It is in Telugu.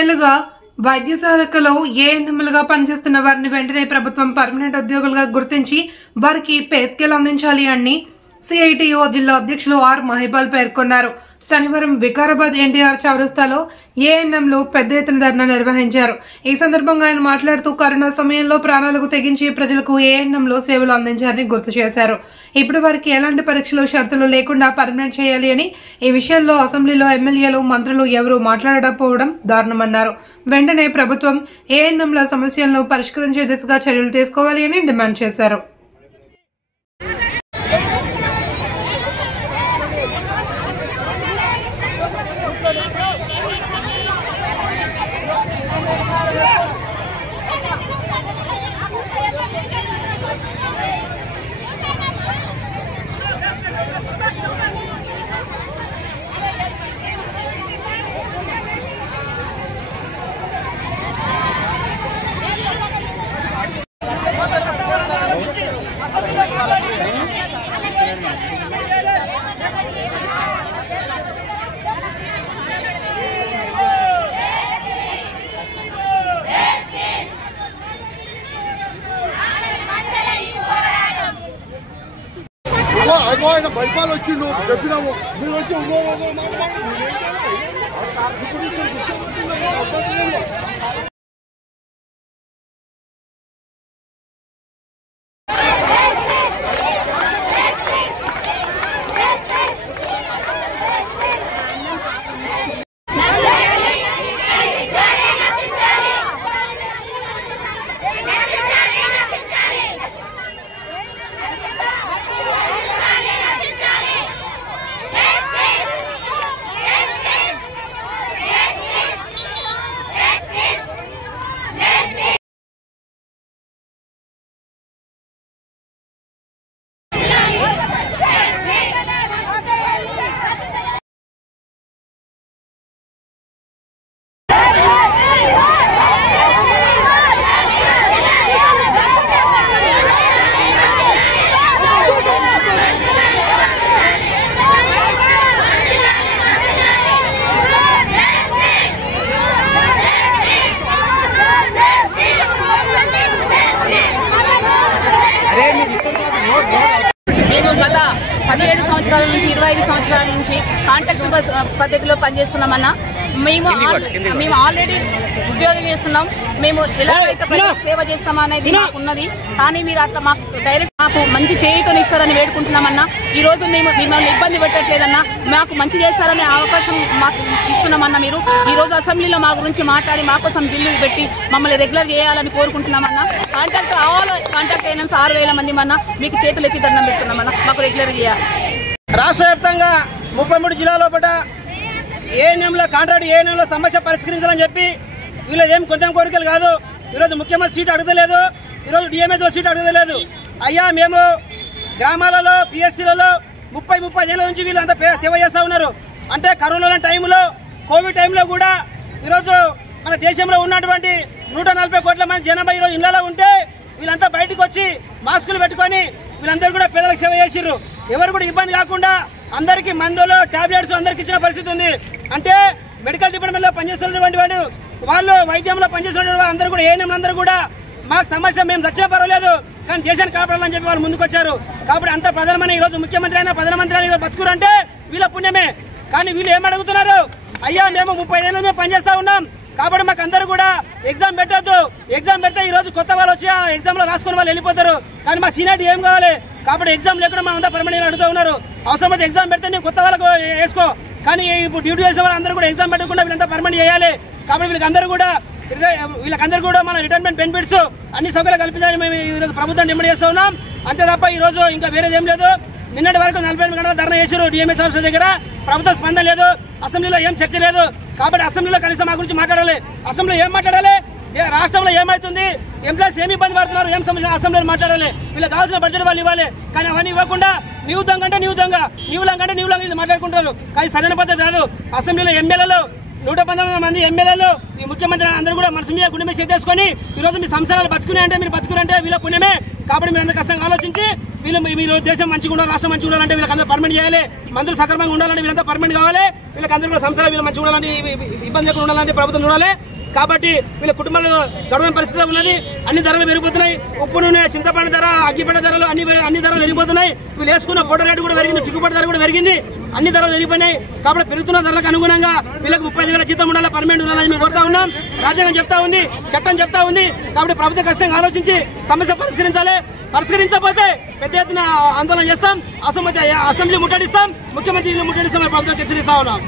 ఏళ్లుగా వైద్యశాఖలో ఏఎన్ఎంలుగా పనిచేస్తున్న వారిని వెంటనే ప్రభుత్వం పర్మనెంట్ ఉద్యోగులుగా గుర్తించి వారికి పే స్కేల్ అందించాలి అని సిఐటియు జిల్లా అధ్యక్షులు ఆర్ మహిపాల్ పేర్కొన్నారు. శనివారం వికారాబాద్ ఎన్టీఆర్ చౌరస్తాలో ఏఎన్ఎంలు పెద్ద ఎత్తున ధర్నా నిర్వహించారు. ఈ సందర్భంగా ఆయన మాట్లాడుతూ కరోనా సమయంలో ప్రాణాలకు తెగించి ప్రజలకు ఏఎన్ఎంలు సేవలు అందించారని గుర్తు చేశారు. ఇప్పుడు వారికి ఎలాంటి పరీక్షలు షరతులు లేకుండా పర్మనెంట్ చేయాలి అని, ఈ విషయంలో అసెంబ్లీలో ఎమ్మెల్యేలు మంత్రులు ఎవరూ మాట్లాడకపోవడం దారుణమన్నారు. వెంటనే ప్రభుత్వం ఏఎన్ఎంల సమస్యలను పరిష్కరించే దిశగా చర్యలు తీసుకోవాలి అని డిమాండ్ చేశారు. ఆయన బైపాల్ వచ్చిండు చెప్పినాము మీరు వచ్చి గత 17 సంవత్సరాల నుంచి 25 సంవత్సరాల నుంచి కాంట్రాక్ట్ బస్ పద్ధతిలో పనిచేస్తున్నామన్నా. మేము ఆల్రెడీ ఉద్యోగం చేస్తున్నాం. మేము ఎలాగైతే ప్రజలకు సేవ చేస్తామనేది మాకు ఉన్నది. కానీ మీరు అట్లా మాకు డైరెక్ట్ మాకు మంచి చేయుతోని ఇస్తారని వేడుకుంటున్నామన్నా. ఈ రోజు మేము మిమ్మల్ని ఇబ్బంది పెట్టట్లేదన్నా, మాకు మంచి చేస్తారనే అవకాశం మాకు ఇస్తున్నామన్నా. మీరు ఈ రోజు అసెంబ్లీలో మా గురించి మాట్లాడి మా కోసం బిల్లు పెట్టి మమ్మల్ని రెగ్యులర్ చేయాలని కోరుకుంటున్నామన్నా. కాంట్రాక్ట్ అయినా 6,000 మంది మన్నా మీకు చేతులు ఎత్తి దండం పెడుతున్నామన్నా, మాకు రెగ్యులర్ చేయాలి. రాష్ట్ర వ్యాప్తంగా 33 జిల్లాలో పట ఏఎన్ఎంల కాంట్రాక్ట్ ఏఎన్ఎంల సమస్య పరిష్కరించాలని చెప్పి వీళ్ళది ఏం కొంచెం కోరికలు కాదు. ఈరోజు ముఖ్యమంత్రి సీటు అడగలేదు, ఈరోజు డిఎంహెచ్లో సీటు అడగలేదు. అయ్యా మేము గ్రామాలలో పిఎస్సీలలో 30-35 ఏళ్ళ నుంచి వీళ్ళంతా సేవ చేస్తూ ఉన్నారు. అంటే కరోనా టైంలో కోవిడ్ టైంలో కూడా ఈరోజు మన దేశంలో ఉన్నటువంటి 140 కోట్ల మంది జనాభా ఈరోజు ఇళ్లలో ఉంటే వీళ్ళంతా బయటకు వచ్చి మాస్కులు పెట్టుకొని వీళ్ళందరూ కూడా పేదలకు సేవ చేసిర్రు. ఎవరు కూడా ఇబ్బంది కాకుండా అందరికీ మందులు టాబ్లెట్స్ అందరికి ఇచ్చిన పరిస్థితి ఉంది. అంటే మెడికల్ డిపార్ట్మెంట్లో పనిచేస్తున్నటువంటి వాళ్ళు వైద్యంలో పనిచేస్తున్న వాళ్ళందరూ కూడా ఏఎన్ఎం అందరూ కూడా మాకు సమస్య మేము చచ్చినా పర్వాలేదు కానీ దేశాన్ని కాపాడాలని చెప్పి వాళ్ళు ముందుకు వచ్చారు. కాబట్టి అంత ప్రధానమైన ఈరోజు ముఖ్యమంత్రి అయినా ప్రధానమంత్రి అయినా బతుకురంటే వీళ్ళ పుణ్యమే. కానీ వీళ్ళు ఏం అడుగుతున్నారు, అయ్యా మేము 35 ఏళ్ళు మేము పనిచేస్తా ఉన్నాం కాబట్టి మాకు అందరూ కూడా ఎగ్జామ్ పెట్టద్దు, ఎగ్జామ్ పెడితే ఈ రోజు కొత్త వాళ్ళు వచ్చి ఆ ఎగ్జామ్ లో రాసుకుని వాళ్ళు వెళ్ళిపోతారు. కానీ మా సీనియారిటీ ఏం కావాలి కాబట్టి ఎగ్జామ్ లేకుండా మనం అంతా పర్మనెంట్ అడుగుతూ ఉన్నారు. అవసరమైతే ఎగ్జామ్ పెడితే నీకు కొత్త వాళ్ళకు వేసుకో, కానీ ఇప్పుడు డ్యూటీ చేసిన వాళ్ళందరూ కూడా ఎగ్జామ్ పెట్టకుండా వీళ్ళంతా పర్మనెంట్ చేయాలి. కాబట్టి వీళ్ళకందరూ కూడా మన రిటైర్మెంట్ బెనిఫిట్స్ అన్ని సౌకర్యాలు కల్పించాలని మేము ఈరోజు ప్రభుత్వం డిమాండ్ చేస్తూ ఉన్నాం. అంతే తప్ప ఈ రోజు ఇంకా వేరేది ఏం లేదు. నిన్నటి వరకు 48 గంటల ధర్నా చేశారు డిఎంహెచ్ ఆఫీస్ దగ్గర, ప్రభుత్వ స్పందన లేదు, అసెంబ్లీలో ఏం చర్చ లేదు. కాబట్టి అసెంబ్లీలో కనీసం మా గురించి మాట్లాడాలి. అసెంబ్లీలో ఏం మాట్లాడాలి, రాష్ట్రంలో ఏమవుతుంది, ఎంప్లాయీస్ ఏమి ఇబ్బంది పడుతున్నారు, ఏం సమస్య అసెంబ్లీలో మాట్లాడాలి. వీళ్ళకి కావాల్సిన బడ్జెట్ వాళ్ళు ఇవ్వాలి. కానీ అవన్నీ ఇవ్వకుండా నీవు దొంగ అంటే నీవు దొంగ, నీవు లంగ అంటే నీవు లంగ ఇది మాట్లాడుకుంటారు. కానీ సరైన పద్ధతి కాదు. అసెంబ్లీలో ఎమ్మెల్యేలు 119 మంది ఎమ్మెల్యేలు ఈ ముఖ్యమంత్రి అందరూ కూడా మనసు మీద గుండె మీద చేసేసుకొని ఈ రోజు మీ సంవత్సరాలు బతుకున్నాయంటే మీరు బతుకులంటే వీళ్ళ పుణ్యమే. కాబట్టి మీరు అందరూ కష్టంగా ఆలోచించి మీరు దేశం మంచిగా ఉండాలి, రాష్ట్రం మంచిగా ఉండాలంటే వీళ్ళకందరూ పర్మనెంట్ చేయాలి. మంత్రులు సక్రమంగా ఉండాలంటే వీళ్ళంతా పర్మనెంట్ కావాలి. వీళ్ళకందరూ కూడా సంవత్సరాలు వీళ్ళు మంచిగా ఉండాలని ఇబ్బంది లేకుండా ఉండాలంటే ప్రభుత్వం చూడాలి. కాబట్టి వీళ్ళ కుటుంబాలు గడవని పరిస్థితిలో ఉన్నది. అన్ని ధరలు పెరిగిపోతున్నాయి. ఉప్పు నూనె, చింతపండు ధర, అగ్గిపెట్ట ధరలు అన్ని ధరలు పెరిగిపోతున్నాయి. వీళ్ళు వేసుకున్న పౌడర్ రేటు కూడా పెరిగింది, టిక్కుపట్టు ధర కూడా పెరిగింది. అన్ని ధరలు పెరిగిపోయినాయి. కాబట్టి పెరుగుతున్న ధరలకు అనుగుణంగా వీళ్ళకి 35,000 జీతం ఉండాలి, పర్మనెంట్ ఉండాలని మేము కోరుతా ఉన్నాం. రాజ్యాంగం చెప్తా ఉంది, చట్టం చెప్తా ఉంది. కాబట్టి ప్రభుత్వం ఖచ్చితంగా ఆలోచించి సమస్య పరిష్కరించాలి. పరిష్కరించకపోతే పెద్ద ఎత్తున ఆందోళన చేస్తాం. అసెంబ్లీ ముట్టడిస్తాం, ముఖ్యమంత్రి ముట్టడిస్తామని ప్రభుత్వం హెచ్చరిస్తా ఉన్నాం.